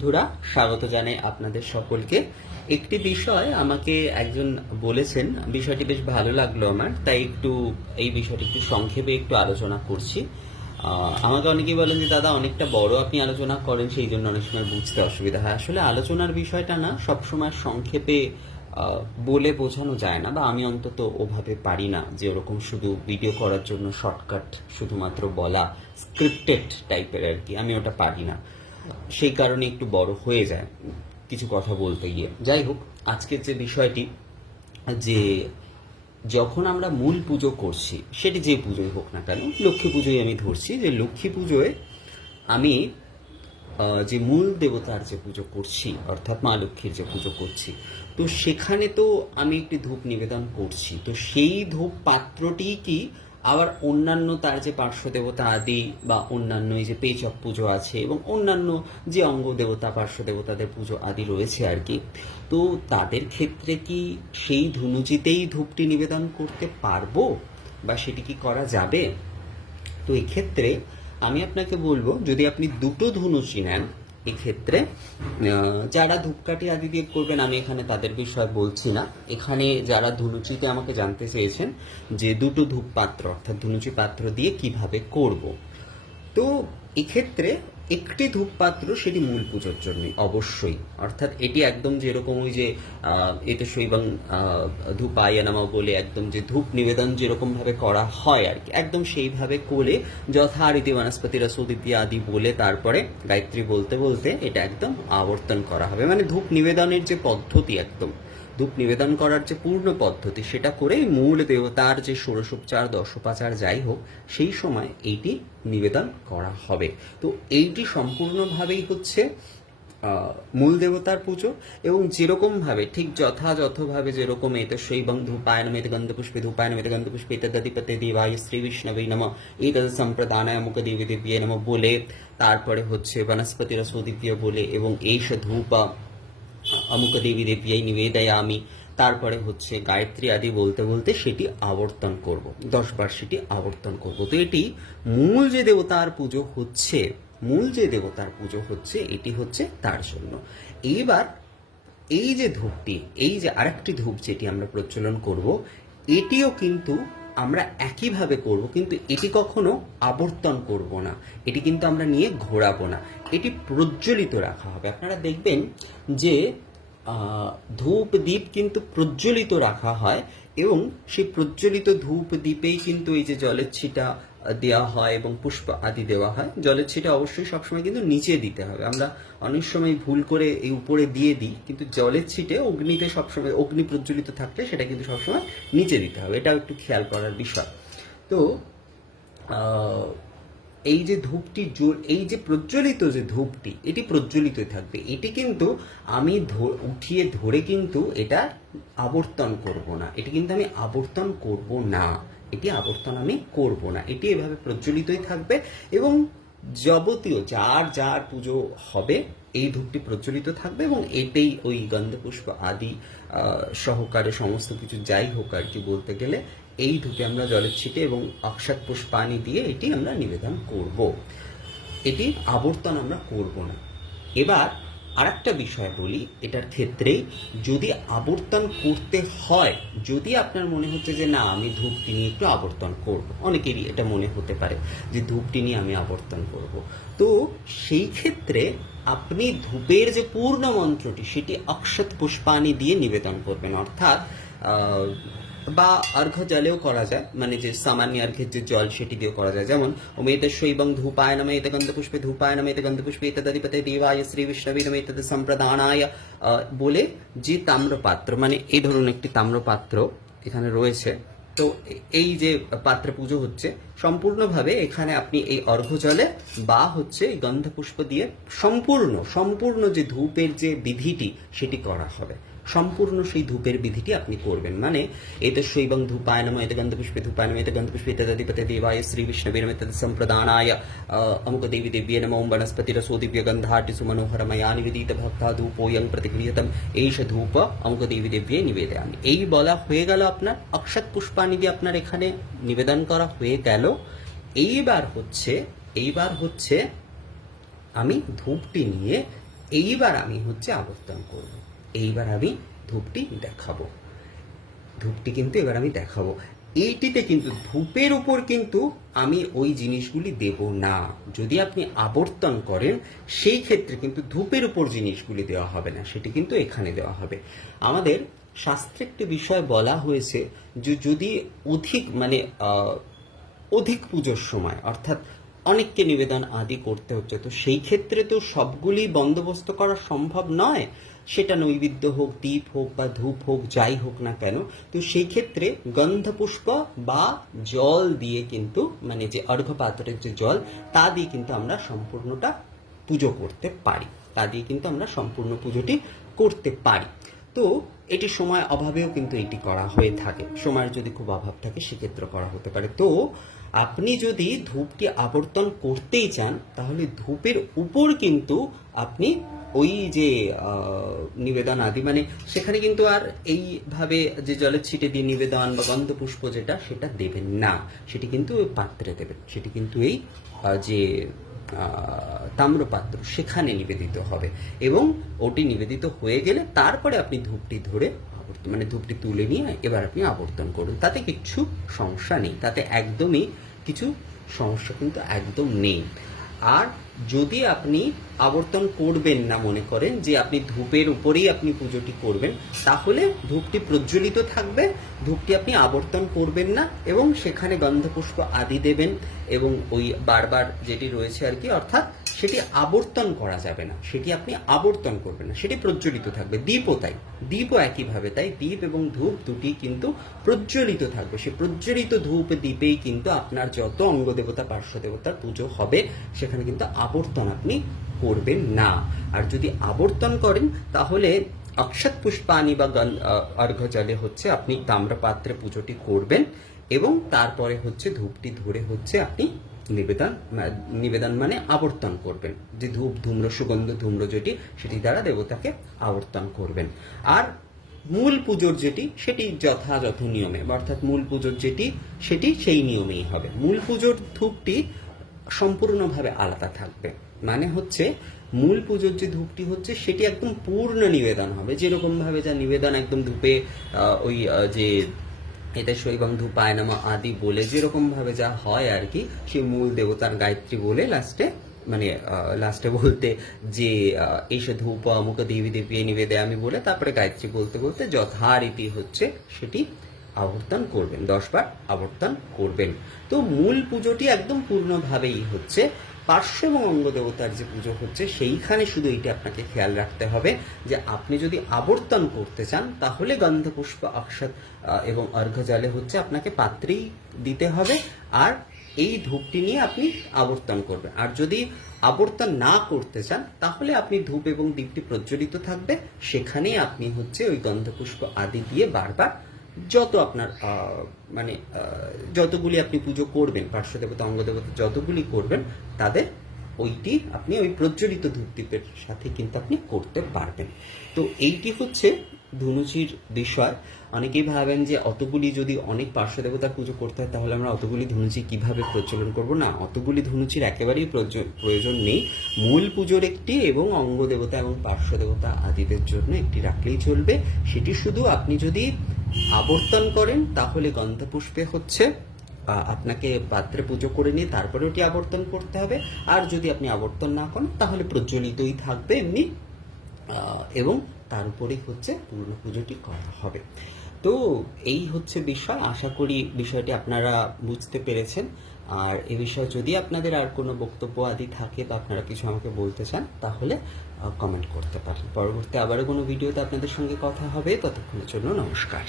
বন্ধুরা, স্বাগত জানাই আপনাদের সকলকে। একটি বিষয় আমাকে একজন বলেছেন, বিষয়টি বেশ ভালো লাগলো আমার, তাই একটু এই বিষয়টি একটু সংক্ষেপে একটু আলোচনা করছি। আমাকে অনেকেই বলেন যে দাদা অনেকটা বড় আপনি আলোচনা করেন, সেই জন্য অনেক সময় বুঝতে অসুবিধা হয়। আসলে আলোচনার বিষয়টা না সবসময় সংক্ষেপে বলে বোঝানো যায় না, বা আমি অন্তত ওভাবে পারি না যে ওরকম শুধু ভিডিও করার জন্য শর্টকাট শুধুমাত্র বলা, স্ক্রিপ্টেড টাইপের আর কি, আমি ওটা পারি না। সেই কারণে একটু বড় হয়ে যায় কিছু কথা বলতে গিয়ে। যাই হোক, আজকের যে বিষয়টি, যে যখন আমরা মূল পুজো করছি, সেটি যে পুজোই হোক না কেন, লক্ষ্মী পুজোই আমি ধরছি, যে লক্ষ্মী পুজোয় আমি যে মূল দেবতার যে পুজো করছি, অর্থাৎ মা লক্ষ্মীর যে পুজো করছি, তো সেখানে তো আমি একটি ধূপ নিবেদন করছি। তো সেই ধূপ পাত্রটি কি আবার অন্যান্য তার যে পার্শ্ব দেবতা আদি বা অন্যান্য এই যে পেচক পুজো আছে এবং অন্যান্য যে অঙ্গ দেবতা পার্শ্ব দেবতাদের পুজো আদি রয়েছে আর কি, তো তাদের ক্ষেত্রে কি সেই ধুনুচিতেই ধূপটি নিবেদন করতে পারবো, বা সেটি কি করা যাবে? তো এই ক্ষেত্রে আমি আপনাকে বলবো, যদি আপনি দুটো ধনুচি নেন, এক্ষেত্রে যারা ধূপকাঠি আদি দিয়ে করবেন আমি এখানে তাদের বিষয়ে বলছি না। এখানে যারা ধনুচিতে আমাকে জানতে চেয়েছেন যে দুটো ধূপ পাত্র অর্থাৎ ধনুচি পাত্র দিয়ে কিভাবে করব, তো এক্ষেত্রে একটি ধূপ পাত্র সেটি মূল পুজোর জন্যই অবশ্যই, অর্থাৎ এটি একদম যেরকম ওই যে এতে শৈবং ধূপায় নমঃ বলে একদম যে ধূপ নিবেদন যেরকম ভাবে করা হয় আর কি, একদম সেইভাবে করে যথারীতি বনস্পতি রসোদিতি আদি বলে তারপরে গায়ত্রী বলতে বলতে এটা একদম আবর্তন করা হবে। মানে ধূপ নিবেদনের যে পদ্ধতি, একদম ধূপ নিবেদন করার যে পূর্ণ পদ্ধতি, সেটা করে মূল দেবতার যে ষোড়শোপচার দশোপচার যাই হোক, সেই সময় এইটি নিবেদন করা হবে। তো এইটি সম্পূর্ণভাবেই হচ্ছে মূল দেবতার পুজো। এবং যেরকমভাবে ঠিক যথাযথভাবে যেরকম এত শৈবং ধূপায়নম এত গন্ধপুষ্পে ধূপায়নম এত গন্ধপুষ্পে তদধিপতে দেবায় শ্রী বিষ্ণবে নমঃ এতদ সম্প্রদানায় মুখ দেবী দেবী নমঃ বলে, তারপরে হচ্ছে বনস্পতি রসোদিব্য বলে এবং এইষ ধূপ অমুক দেবী দেবীই নিবেদয়ামি, তারপরে হচ্ছে গায়ত্রী আদি বলতে বলতে সেটি আবর্তন করব, 10 বার সেটি আবর্তন করব। তো এটি মূল যে দেবতার পুজো হচ্ছে, মূল যে দেবতার পুজো হচ্ছে, এটি হচ্ছে তার জন্য। এইবার এই যে ধূপটি, এই যে আরেকটি ধূপ যেটি আমরা প্রজ্বলন করব, এটিও কিন্তু আমরা একইভাবে করব, কিন্তু এটি কখনো আবর্তন করব না, এটি কিন্তু আমরা নিয়ে ঘোরাবো না, এটি প্রজ্বলিত রাখা হবে। আপনারা দেখবেন যে ধূপ দ্বীপ কিন্তু প্রজ্বলিত রাখা হয়, এবং সেই প্রজ্বলিত ধূপ দ্বীপেই কিন্তু এই যে জলের ছিটা দেওয়া হয় এবং পুষ্প আদি দেওয়া হয়। জলের ছিটা অবশ্যই সবসময় কিন্তু নিচে দিতে হবে, আমরা অনেক সময় ভুল করে এই উপরে দিয়ে দিই, কিন্তু জলের ছিটে অগ্নিতে সবসময়, অগ্নি প্রজ্বলিত থাকলে সেটা কিন্তু সবসময় নিচে দিতে হবে, এটাও একটু খেয়াল করার বিষয়। তো এই যে ধূপটি, এই যে প্রজ্বলিত যে ধূপটি, এটি প্রজ্বলিতই থাকবে, এটি কিন্তু আমি উঠিয়ে ধরে কিন্তু এটা আবর্তন করব না, এটি কিন্তু আমি আবর্তন করব না, এটি আবর্তন আমি করব না, এটি এভাবে প্রজ্বলিতই থাকবে। এবং যাবতীয় যার যার পুজো হবে এই ধূপটি প্রজ্বলিত থাকবে, এবং এতেই ওই গন্ধপুষ্প আদি সহকারে সমস্ত কিছু যাই হোক আর কি, বলতে গেলে এই ধূপে আমরা জলের ছিটে এবং অক্ষত পুষ্পানি দিয়ে এটি আমরা নিবেদন করব, এটি আবর্তন আমরা করব না। এবার আরেকটা বিষয় বলি এটার ক্ষেত্রে, যদি আবর্তন করতে হয়, যদি আপনার মনে হচ্ছে যে না আমি ধূপটি নিয়ে একটু আবর্তন করব, অনেকেরই এটা মনে হতে পারে যে ধূপটি নিয়ে আমি আবর্তন করব, তো সেই ক্ষেত্রে আপনি ধূপের যে পূর্ণ মন্ত্রটি সেটি অক্ষত পুষ্পানি দিয়ে নিবেদন করবেন, অর্থাৎ বা অর্ঘ্য জলেও করা যায়, মানে যে সামান্য অর্ঘ্যের যে জল সেটি দিয়েও করা যায়। যেমন ওমেত শৈবং ধূপায় নমঃ এত গন্ধপুষ্পে ধূপায় নমঃ এত গন্ধপুষ্পে তদধিপতে দেবায় শ্রী বিষ্ণবে নমঃ এতদ সম্প্রদানায় বলে যে তাম্রপাত্র, মানে এই ধরুন একটি তাম্রপাত্র এখানে রয়েছে, তো এই যে পাত্রে পুজো হচ্ছে, সম্পূর্ণভাবে এখানে আপনি এই অর্ঘ্য জলে বা হচ্ছে এই গন্ধপুষ্প দিয়ে সম্পূর্ণ সম্পূর্ণ যে ধূপের যে বিধিটি সেটি করা হবে, সম্পূর্ণ সেই ধূপের বিধিটি আপনি করবেন। মানে এতে শৈবং ধূপায় নমঃ এতে গন্ধপুষ্পে ধূপায় নমঃ এতে গন্ধপুষ্পে তদধিপতে দেবায় শ্রী বিষ্ণবে নমঃ এতদ সম্প্রদানায় অমুক দেবী দেব্যে নমঃ ওম বনস্পতি রসোদিব্য গন্ধাটি সুমনোহরময়া নিবেদিত ভক্তা ধূপোয়ং প্রতিগৃহীতম এইষ ধূপ অমুক দেবী দেব্যে নিবেদয়ামি। এই বলা হয়ে গেল, আপনার অক্ষত পুষ্পানি দিয়ে আপনার এখানে নিবেদন করা হয়ে গেল। এইবার হচ্ছে আমি ধূপটি নিয়ে এইবার আমি হচ্ছে আবর্তন করব, এইবার আমি ধূপটি দেখাবো, ধূপটি কিন্তু এবার আমি দেখাবো। এইটিতে কিন্তু ধূপের উপর কিন্তু আমি ওই জিনিসগুলি দেব না। যদি আপনি আবর্তন করেন সেই ক্ষেত্রে কিন্তু ধূপের উপর জিনিসগুলি দেওয়া হবে না, সেটি কিন্তু এখানে দেওয়া হবে। আমাদের শাস্ত্রে একটি বিষয় বলা হয়েছে যে যদি অধিক মানে অধিক পুজোর সময় অর্থাৎ অনেককে নিবেদন আদি করতে হচ্ছে, তো সেই ক্ষেত্রে তো সবগুলি বন্দোবস্ত করা সম্ভব নয়, সেটা নৈবেদ্য হোক, দীপ হোক বা ধূপ হোক, যাই হোক না কেন। তো সেই ক্ষেত্রে গন্ধপুষ্প বা জল দিয়ে কিন্তু মানে যে অর্ঘ্যপাত্রের যে জল, তা দিয়ে কিন্তু আমরা সম্পূর্ণটা পুজো করতে পারি, তা দিয়ে কিন্তু আমরা সম্পূর্ণ পুজোটি করতে পারি। তো এটি সময় অভাবেও কিন্তু এটি করা হয়ে থাকে, সময়ের যদি খুব অভাব থাকে সেক্ষেত্রে করা হতে পারে। তো আপনি যদি ধূপটি আবর্তন করতেই চান তাহলে ধূপের উপর কিন্তু আপনি ওই যে নিবেদন আদি মানে সেখানে কিন্তু আর এইভাবে যে জলের ছিটে দিয়ে নিবেদন বা গন্ধপুষ্প যেটা সেটা দেবেন না, সেটি কিন্তু ওই পাত্রে দেবেন, সেটি কিন্তু এই যে তাম্রপাত্র সেখানে নিবেদিত হবে। এবং ওটি নিবেদিত হয়ে গেলে তারপরে আপনি ধূপটি ধরে মানে ধূপটি তুলে নিয়ে এবার আপনি আবর্তন করুন, তাতে কিছু সমস্যা নেই, তাতে একদমই কিছু সমস্যা কিন্তু একদম নেই। আর যদি আপনি আবর্তন করবেন না মনে করেন যে আপনি ধূপের উপরেই আপনি পুজোটি করবেন, তাহলে ধূপটি প্রজ্বলিত থাকবে, ধূপটি আপনি আবর্তন করবেন না এবং সেখানে গন্ধপুষ্প আদি দেবেন এবং ওই বারবার যেটি রয়েছে আর কি, অর্থাৎ সেটি আবর্তন করা যাবে না, সেটি আপনি আবর্তন করবেন না, সেটি প্রজ্বলিত থাকবে। দীপও তাই, দীপও একইভাবে তাই, দীপ এবং ধূপ দুটি কিন্তু প্রজ্বলিত থাকবে। সে প্রজ্বলিত ধূপ দ্বীপেই কিন্তু আপনার যত অঙ্গদেবতা পার্শ্ব দেবতার পুজো হবে, সেখানে কিন্তু আবর্তন আপনি করবেন না। আর যদি আবর্তন করেন তাহলে অক্ষত পুষ্পানি বা অর্ঘ্য জলে হচ্ছে আপনি তাম্রপাত্রে পুজোটি করবেন এবং তারপরে হচ্ছে ধূপটি ধরে হচ্ছে আপনি নিবেদন মানে আবর্তন করবেন, যে ধূপ ধূম্র সুগন্ধ ধূম্র যেটি সেটি দ্বারা দেবতাকে আবর্তন করবেন। আর মূল পুজোর যেটি সেটি যথাযথ নিয়মে, অর্থাৎ মূল পুজোর যেটি সেটি সেই নিয়মেই হবে। মূল পুজোর ধূপটি সম্পূর্ণভাবে আলাদা থাকবে, মানে হচ্ছে মূল পুজোর যে ধূপটি হচ্ছে সেটি একদম পূর্ণ নিবেদন হবে, যেরকম ভাবে যা নিবেদন একদম ধূপে ওই যে এতে শৈবং ধূপায় নমঃ আদি বলে যেরকম ভাবে যা হয় আর কি, সেই মূল দেবতার গায়ত্রী বলে লাস্টে মানে লাস্টে বলতে যে এসে ধূপ অমুক দেবী দেবী নিবেদে আমি বলে তারপরে গায়ত্রী বলতে বলতে যথারীতি হচ্ছে সেটি আবর্তন করবেন, 10 বার আবর্তন করবেন। তো মূল পুজোটি একদম পূর্ণভাবেই হচ্ছে। পার্শ্ব এবং অঙ্গ দেবতার যে পুজো হচ্ছে সেইখানে শুধু এইটা আপনাকে খেয়াল রাখতে হবে যে আপনি যদি আবর্তন করতে চান তাহলে গন্ধপুষ্প অক্ষত এবং অর্ঘ্য জলে হচ্ছে আপনাকে পাত্রেই দিতে হবে, আর এই ধূপটি নিয়ে আপনি আবর্তন করবেন। আর যদি আবর্তন না করতে চান তাহলে আপনি ধূপ এবং দীপটি প্রজ্বলিত থাকবে, সেখানেই আপনি হচ্ছে ওই গন্ধপুষ্প আদি দিয়ে বারবার যত আপনার মানে যতগুলি আপনি পুজো করবেন পার্শ্ব দেবতা অঙ্গ দেবতা যতগুলি করবেন তাদের ওইটি আপনি ওই প্রজ্বলিত ধূপদীপের সাথে কিন্তু আপনি করতে পারবেন। তো এইটি হচ্ছে ধুনুচির বিষয়। অনেকেই ভাবেন যে অতগুলি যদি অনেক পার্শ্ব দেবতার পুজো করতে হয় তাহলে আমরা অতগুলি ধুনুচি কিভাবে প্রচলন করব, না, অতগুলি ধুনুচির একেবারেই প্রয়োজন নেই। মূল পুজোর একটি এবং অঙ্গ দেবতা এবং পার্শ্ব দেবতা আদিদের জন্য একটি রাখলেই চলবে। সেটি শুধু আপনি যদি আবর্তন করেন তাহলে গন্ধপুষ্পে হচ্ছে আপনাকে পাত্রে পুজো করে নিয়ে তারপরে ওটি আবর্তন করতে হবে, আর যদি আপনি আবর্তন না করেন তাহলে প্রজ্বলিতই থাকবে এমনি, এবং তার উপরেই হচ্ছে পূর্ণ পুজোটি করা হবে। তো এই হচ্ছে বিষয়, আশা করি বিষয়টি আপনারা বুঝতে পেরেছেন। আর এ বিষয়ে যদি আপনাদের আর কোনো বক্তব্য আদি থাকে বা আপনারা কিছু আমাকে বলতে চান তাহলে কমেন্ট করতে পারেন। পরবর্তী আবারও কোনো ভিডিওতে আপনাদের সঙ্গে কথা হবে, ততক্ষণের জন্য নমস্কার।